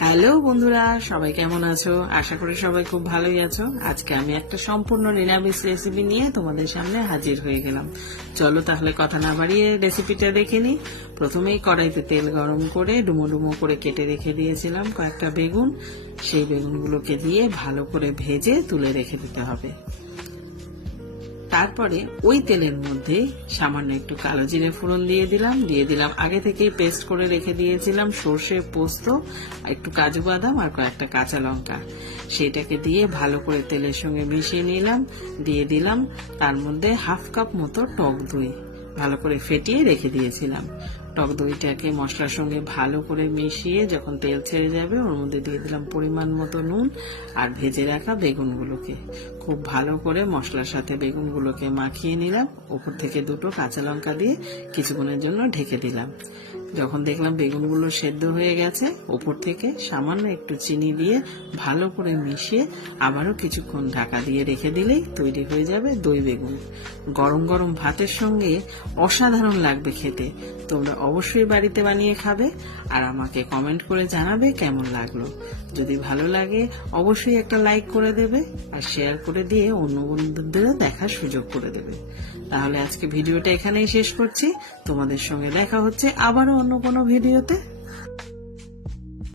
Hello বন্ধুরা, সবাই কেমন আছো? আশা করি সবাই খুব ভালোই আছো। আজকে আমি একটা সম্পূর্ণ নিরামিষ রেসিপি নিয়ে তোমাদের সামনে হাজির হয়ে গেলাম। চলো তাহলে কথা না বাড়িয়ে রেসিপিটা দেখে নিই। প্রথমেই কড়াইতে তেল গরম করে ডুমো ডুমো করে কেটে রেখে দিয়েছিলাম কয়েকটা বেগুন। সেই বেগুনগুলোকে দিয়ে ভালো করে ভেজে তুলে রেখে দিতে হবে। তারপরে ওই তেলের মধ্যে সামান্য একটু কালো জিরে ফোড়ন দিয়ে দিলাম আগে থেকেই পেস্ট করে রেখে দিয়েছিলাম সর্ষে, পোস্ত, একটু কাজু বাদাম আর কয়েকটা কাঁচা লঙ্কা। সেটাকে দিয়ে ভালো করে তেলের সঙ্গে মিশিয়ে নিলাম। দিয়ে দিলাম তার মধ্যে হাফ কাপ মতো টক দই, ভালো করে ফেটিয়ে রেখে দিয়েছিলাম। টক দইটাকে মশলার সঙ্গে ভালো করে মিশিয়ে যখন তেল ছেড়ে যাবে ওর মধ্যে দিয়ে দিলাম পরিমাণ মতো নুন আর ভেজে রাখা বেগুনগুলোকে খুব ভালো করে মশলার সাথে বেগুনগুলোকে মাখিয়ে নিলাম। ওপর থেকে দুটো কাঁচা লঙ্কা দিয়ে কিছুক্ষণের জন্য ঢেকে দিলাম। যখন দেখলাম বেগুনগুলো সেদ্ধ হয়ে গেছে, ওপর থেকে সামান্য একটু চিনি দিয়ে ভালো করে মিশিয়ে আবারও কিছুক্ষণ ঢাকা দিয়ে রেখে দিলেই তৈরি হয়ে যাবে দই বেগুন। গরম গরম ভাতের সঙ্গে অসাধারণ লাগবে খেতে। তোমরা অবশ্যই বাড়িতে বানিয়ে খাবে আর আমাকে কমেন্ট করে জানাবে কেমন লাগলো। যদি ভালো লাগে অবশ্যই একটা লাইক করে দেবে আর শেয়ার করে দিয়ে অন্য বন্ধুদেরও দেখার সুযোগ করে দেবে। তাহলে আজকে ভিডিওটা এখানেই শেষ করছি। তোমাদের সঙ্গে দেখা হচ্ছে আবারও অন্য কোনো ভিডিওতে।